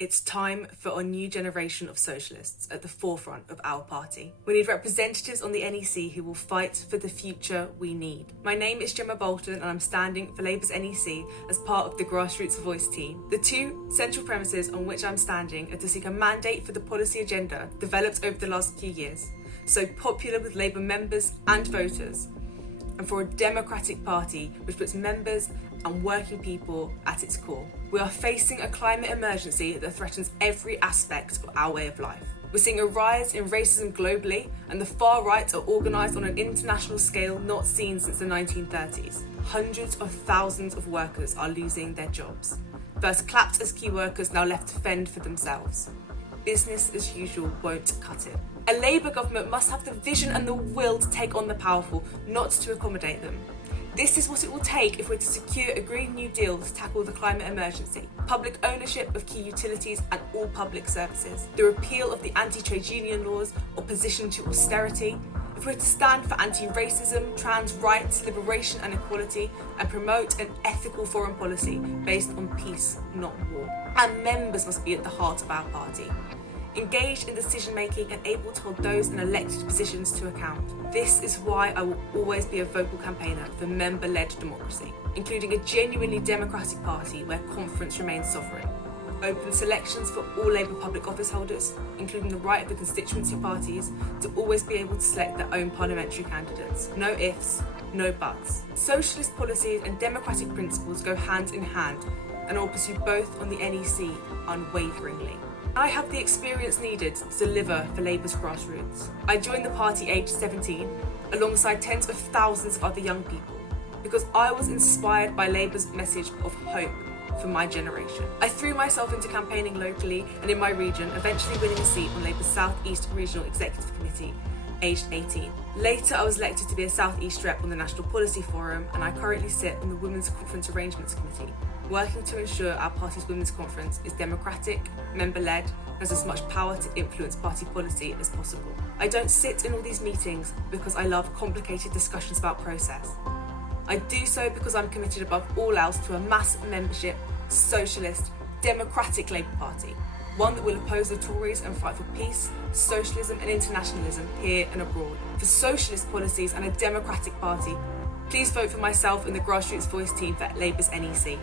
It's time for a new generation of socialists at the forefront of our party. We need representatives on the NEC who will fight for the future we need. My name is Gemma Bolton and I'm standing for Labour's NEC as part of the Grassroots Voice team. The two central premises on which I'm standing are to seek a mandate for the policy agenda developed over the last few years, so popular with Labour members and voters, and for a democratic party which puts members and working people at its core. We are facing a climate emergency that threatens every aspect of our way of life. We're seeing a rise in racism globally, and the far right are organised on an international scale not seen since the 1930s. Hundreds of thousands of workers are losing their jobs. First clapped as key workers, now left to fend for themselves. Business as usual won't cut it. A Labour government must have the vision and the will to take on the powerful, not to accommodate them. This is what it will take if we're to secure a Green New Deal to tackle the climate emergency, public ownership of key utilities and all public services, the repeal of the anti-trade union laws, opposition to austerity, if we're to stand for anti-racism, trans rights, liberation and equality, and promote an ethical foreign policy based on peace, not war. And members must be at the heart of our party, engaged in decision making and able to hold those in elected positions to account. This is why I will always be a vocal campaigner for member-led democracy, including a genuinely democratic party where conference remains sovereign. Open selections for all Labour public office holders, including the right of the constituency parties to always be able to select their own parliamentary candidates. No ifs, no buts. Socialist policies and democratic principles go hand in hand, and I will pursue both on the NEC unwaveringly. I have the experience needed to deliver for Labour's grassroots. I joined the party aged 17, alongside tens of thousands of other young people, because I was inspired by Labour's message of hope for my generation. I threw myself into campaigning locally and in my region, eventually winning a seat on Labour's South East Regional Executive Committee, aged 18. Later, I was elected to be a South East rep on the National Policy Forum, and I currently sit on the Women's Conference Arrangements Committee, working to ensure our party's Women's Conference is democratic, member-led, and has as much power to influence party policy as possible. I don't sit in all these meetings because I love complicated discussions about process. I do so because I'm committed above all else to a mass membership, socialist, democratic Labour Party, one that will oppose the Tories and fight for peace, socialism and internationalism here and abroad. For socialist policies and a democratic party, please vote for myself and the Grassroots Voice team for Labour's NEC.